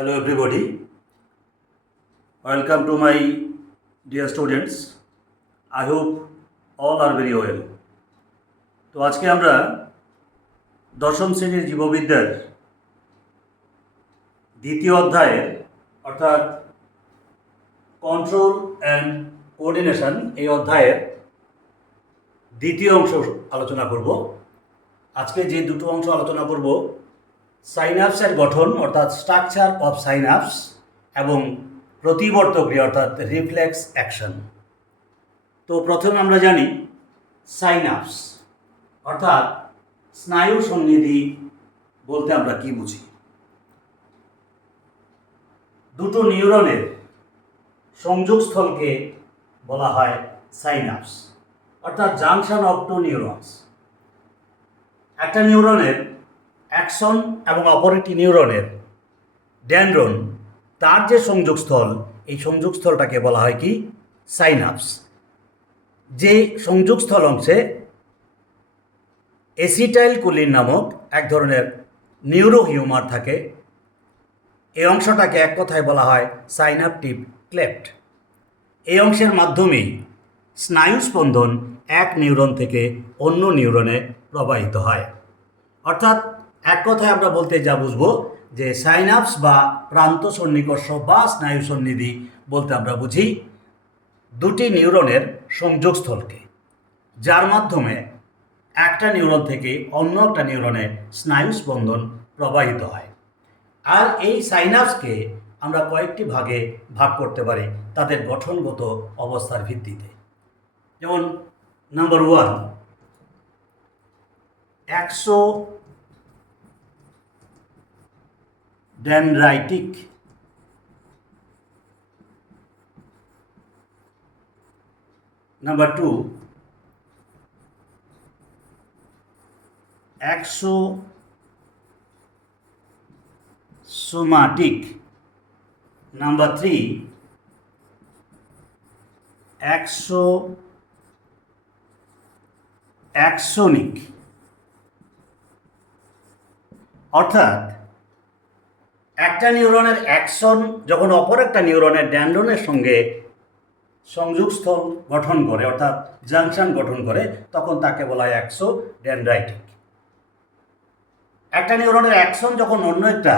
Hello everybody, welcome to my dear students. I hope all are very well. তো আজকে আমরা দশম শ্রেণীর জীববিদ্যার দ্বিতীয় অধ্যায়ের অর্থাৎ কন্ট্রোল অ্যান্ড কোঅর্ডিনেশন এই অধ্যায়ের দ্বিতীয় অংশ আলোচনা করব। আজকে যে দুটো অংশ আলোচনা করব, সাইনাপসের গঠন অর্থাৎ স্ট্রাকচার অফ সাইনাপস এবং প্রতিবর্ত ক্রিয়া অর্থাৎ রিফ্লেক্স অ্যাকশন। তো প্রথমে আমরা জানি সাইনাপস অর্থাৎ স্নায়ু সন্নিধি বলতে আমরা কি বুঝি। দুটো নিউরনের সংযোগস্থলকে বলা হয় সাইনাপস অর্থাৎ জাংশন অফ টু নিউরনস। একটা নিউরনের অ্যাকশন এবং অপর একটি নিউরনের ডেনড্রন, তার যে সংযোগস্থল, এই সংযোগস্থলটাকে বলা হয় কি সাইনাপস। যে সংযোগস্থল অংশে অ্যাসিটাইল কোলিন নামক এক ধরনের নিউরোহিউমার থাকে, এই অংশটাকে এক কথায় বলা হয় সাইনাপটিক ক্লেফট। এই অংশের মাধ্যমেই স্নায়ুস্পন্দন এক নিউরন থেকে অন্য নিউরনে প্রবাহিত হয়। অর্থাৎ এক কথায় আমরা বলতে যা বুঝবো যে সাইনাপস বা প্রান্ত সন্নিকর্ষ বা স্নায়ু সন্নিধি বলতে আমরা বুঝি দুটি নিউরনের সংযোগস্থলকে, যার মাধ্যমে একটা নিউরন থেকে অন্য একটা নিউরনে স্নায়ুস্পন্দন প্রবাহিত হয়। আর এই সাইনাপসকে আমরা কয়েকটি ভাগে ভাগ করতে পারি তাদের গঠনগত অবস্থার ভিত্তিতে। যেমন নাম্বার 1, এক্সোডেনড্রাইটিক। নাম্বার 2, एक्सोसोमाटिक। Number 3, axonic. অর্থাৎ একটা নিউরনের অ্যাকশন যখন অপর একটা নিউরনের ডেনড্রনের সঙ্গে সংযোগস্থল গঠন করে অর্থাৎ জাংশন গঠন করে, তখন তাকে বলা হয় এক্সোডেনড্রাইটিক। একটা নিউরনের অ্যাকশন যখন অন্য একটা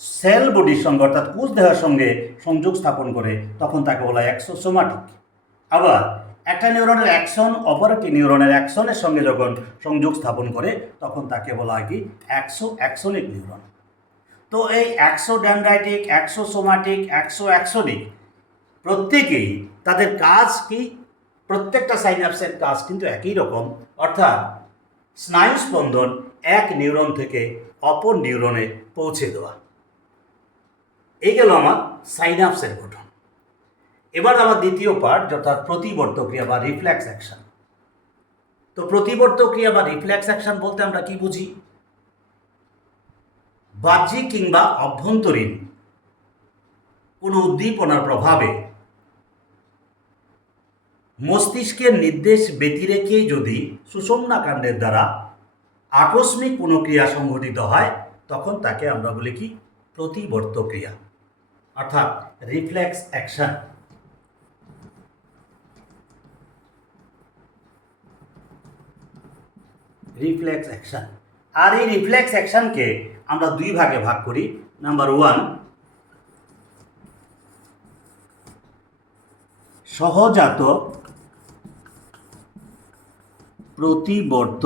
সেল বডির সঙ্গে অর্থাৎ কোষ দেহের সঙ্গে সংযোগ স্থাপন করে, তখন তাকে বলা হয় এক্সোসোমাটিক। আবার একটা নিউরনের অ্যাকশন অপর একটি নিউরনের অ্যাকশনের সঙ্গে যখন সংযোগ স্থাপন করে, তখন তাকে বলা হয় কি এক্সোনিক নিউরন। তো এই এক্সোডেনড্রাইটিক, এক্সোসোমাটিক, এক্সোনিক প্রত্যেকেই তাদের কাজ কি, প্রত্যেকটা সাইনাপসের কাজ কিন্তু একই রকম, অর্থাৎ স্নায়ুস্পন্দন এক নিউরন থেকে অপর নিউরনে পৌঁছে দেওয়া। এই গেল আমার সাইনাপসের গঠন। এবার আমার দ্বিতীয় পার্ট অর্থাৎ প্রতিবর্ত ক্রিয়া বা রিফ্লেক্স অ্যাকশন। তো প্রতিবর্ত ক্রিয়া বা রিফ্লেক্স অ্যাকশন বলতে আমরা কি বুঝি? বাহ্যিক কিংবা অভ্যন্তরীণ কোনো উদ্দীপনার প্রভাবে মস্তিষ্কের নির্দেশ ব্যতি রেখেই যদি সুষুম্নাকাণ্ডের দ্বারা আকস্মিক কোনো ক্রিয়া সংঘটিত হয়, তখন তাকে আমরা বলি কি প্রতিবর্ত ক্রিয়া অর্থাৎ রিফ্লেক্স অ্যাকশন। Reflex action. আর এই রিফ্লেক্স অ্যাকশনকে আমরা দুই ভাগে ভাগ করি। নাম্বার 1, সহজাত প্রতিবর্ত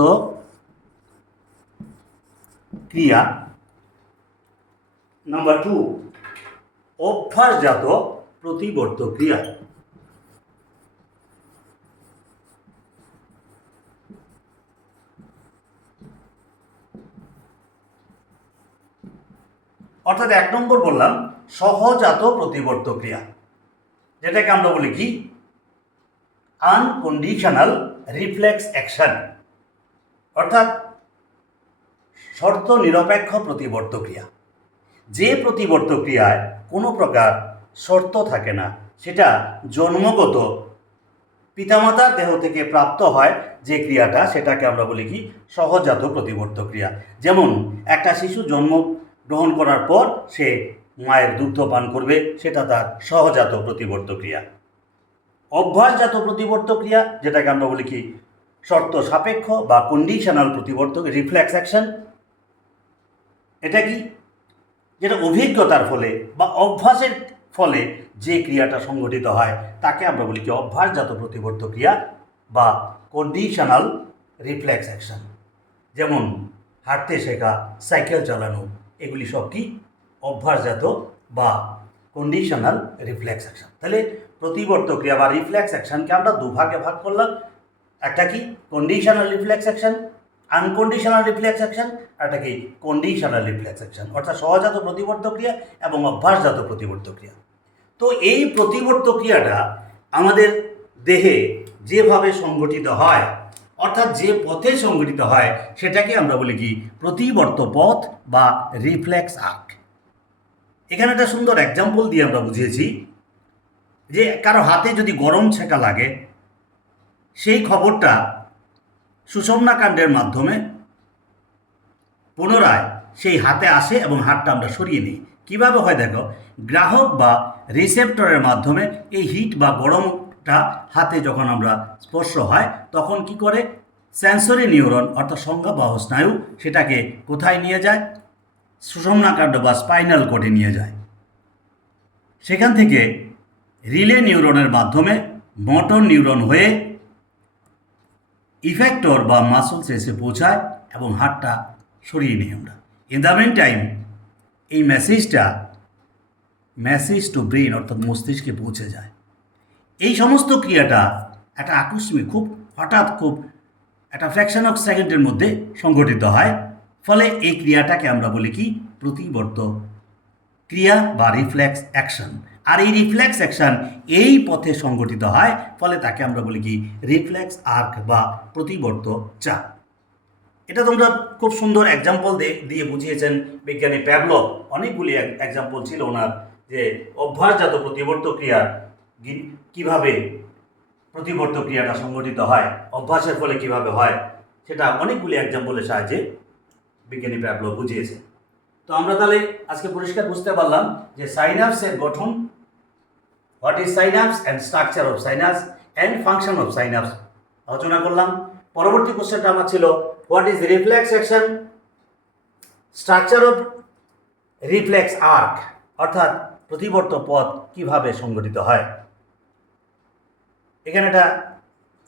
ক্রিয়া। নাম্বার 2, অভ্যাসজাত প্রতিবর্ত ক্রিয়া। অর্থাৎ 1 নম্বর বললাম সহজাত প্রতিবর্ত ক্রিয়া, যেটাকে আমরা বলি কি আনকন্ডিশনাল রিফ্লেক্স অ্যাকশন, অর্থাৎ শর্ত নিরপেক্ষ প্রতিবর্ত ক্রিয়া। যে প্রতিবর্ত ক্রিয়ায় কোনো প্রকার শর্ত থাকে না, সেটা জন্মগত পিতামাতার দেহ থেকে প্রাপ্ত হয় যে ক্রিয়াটা, সেটাকে আমরা বলি কি সহজাত প্রতিবর্ত ক্রিয়া। যেমন একটা শিশু গ্রহণ করার পর সে মায়ের দুগ্ধ পান করবে, সেটা তার সহজাত প্রতিবর্ত ক্রিয়া। অভ্যাসজাত প্রতিবর্ত ক্রিয়া, যেটাকে আমরা বলি কি শর্ত সাপেক্ষ বা কন্ডিশনাল প্রতিবর্তক রিফ্লেক্স অ্যাকশন, এটা কি, যেটা অভিজ্ঞতার ফলে বা অভ্যাসের ফলে যে ক্রিয়াটা সংঘটিত হয় তাকে আমরা বলি কি অভ্যাসজাত প্রতিবর্ত ক্রিয়া বা কন্ডিশনাল রিফ্লেক্স অ্যাকশন। যেমন হাঁটতে শেখা, সাইকেল চালানো, এগুলি সব কি অভ্যাসজাত বা কন্ডিশনাল রিফ্লেক্স অ্যাকশন। তাহলে প্রতিবর্ত ক্রিয়া বা রিফ্লেক্স অ্যাকশনকে আমরা দুভাগে ভাগ করলাম, একটা কি conditional reflex action, unconditional reflex action, একটা কি কন্ডিশনাল রিফ্লেক্স অ্যাকশন, অর্থাৎ সহজাত প্রতিবর্ত ক্রিয়া এবং অভ্যাসজাত প্রতিবর্ত ক্রিয়া। তো এই প্রতিবর্ত ক্রিয়াটা আমাদের দেহে যেভাবে সংগঠিত হয়, অর্থাৎ যে পথে সংগঠিত হয়, সেটাকে আমরা বলি কি প্রতিবর্ত পথ বা রিফ্লেক্স আর্ক। এখানে একটা সুন্দর এক্সাম্পল দিয়ে আমরা বুঝিয়েছি যে কারো হাতে যদি গরম ছেঁকা লাগে, সেই খবরটা সুষুম্নাকাণ্ডের মাধ্যমে পুনরায় সেই হাতে আসে এবং হাতটা আমরা সরিয়ে নিই। কীভাবে হয় দেখো, গ্রাহক বা রিসেপ্টরের মাধ্যমে এই হিট বা গরমটা হাতে যখন আমরা স্পর্শ হয় তখন কি করে সেন্সরি নিউরন অর্থাৎ সংজ্ঞাবাহ স্নায়ু সেটাকে কোথায় নিয়ে যায়, সুষুম্নাকাণ্ড বা স্পাইনাল কর্ডে নিয়ে যায়। সেখান থেকে রিলে নিউরনের মাধ্যমে মোটর নিউরন হয়ে ইফেক্টর বা মাসলসে এসে পৌঁছায় এবং হাতটা সরিয়ে নিই আমরা। ইন দ্য মেন টাইম এই মেসেজ টু ব্রেন অর্থাৎ মস্তিষ্কে পৌঁছে যায়। এই সমস্ত ক্রিয়াটা একটা আকস্মিক, খুব হঠাৎ, খুব একটা ফ্র্যাকশন অফ সেকেন্ডের মধ্যে সংঘটিত হয়। ফলে এই ক্রিয়াটাকে আমরা বলি কি প্রতিবর্ত ক্রিয়া বা রিফ্লেক্স অ্যাকশন। আর এই রিফ্লেক্স অ্যাকশন এই পথে সংঘটিত হয়, ফলে তাকে আমরা বলি কি রিফ্লেক্স আর্ক বা প্রতিবর্ত চাপ। এটা তোমরা খুব সুন্দর এক্সাম্পল দিয়ে বুঝিয়েছেন বিজ্ঞানী প্যাভলভ। অনেকগুলি এক্সাম্পল ছিল ওনার, যে অভ্যাসজাত প্রতিবর্ত ক্রিয়া কিভাবে প্রতিবর্ত ক্রিয়াটা সংঘটিত হয়, অভ্যাসের ফলে কিভাবে হয়, সেটা অনেকগুলি এক্সাম্পলের সাহায্যে বিজ্ঞানী প্যাভলভ বুঝিয়েছে। তো আমরা তাহলে আজকে পরিষ্কার বুঝতে পারলাম যে সাইনাপসের গঠন, what is synapse and structure of synapse and function of synapse আলোচনা করলাম। পরবর্তী কোশ্চেনটা আমার ছিল what is reflex action, structure of reflex arc, অর্থাৎ প্রতিবর্ত পথ কিভাবে সংঘটিত হয়। এখানে একটা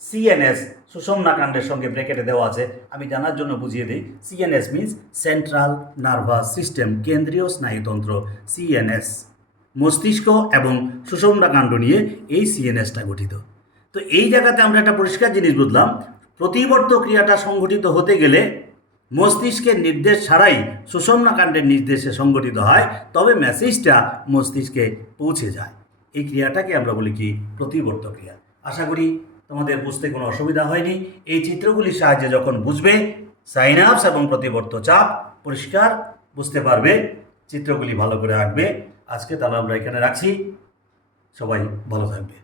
সিএনএস সুষুম্নাকাণ্ডের সঙ্গে ব্র্যাকেটে দেওয়া আছে, আমি জানার জন্য বুঝিয়ে দিই। CNS means central nervous system, কেন্দ্রীয় স্নায়ুতন্ত্র। সিএনএস মস্তিষ্ক এবং সুষুম্নাকাণ্ড নিয়ে এই সিএনএসটা গঠিত। তো এই জায়গাতে আমরা একটা পরিষ্কার জিনিস বুঝলাম, প্রতিবর্ত ক্রিয়াটা সংঘটিত হতে গেলে মস্তিষ্কের নির্দেশ ছাড়াই সুষুম্নাকাণ্ডের নির্দেশে সংঘটিত হয়, তবে মেসেজটা মস্তিষ্কে পৌঁছে যায়। এই ক্রিয়াটাকে আমরা বলি কি প্রতিবর্ত ক্রিয়া। আশা করি তোমাদের বুঝতে কোনো অসুবিধা হয়নি। এই চিত্রগুলির সাহায্যে যখন বুঝবে সাইনাপস এবং প্রতিবর্ত চাপ পরিষ্কার বুঝতে পারবে, চিত্রগুলি ভালো করে আঁকবে। আজকে তাহলে আমরা এখানে রাখছি, সবাই ভালো থাকবে।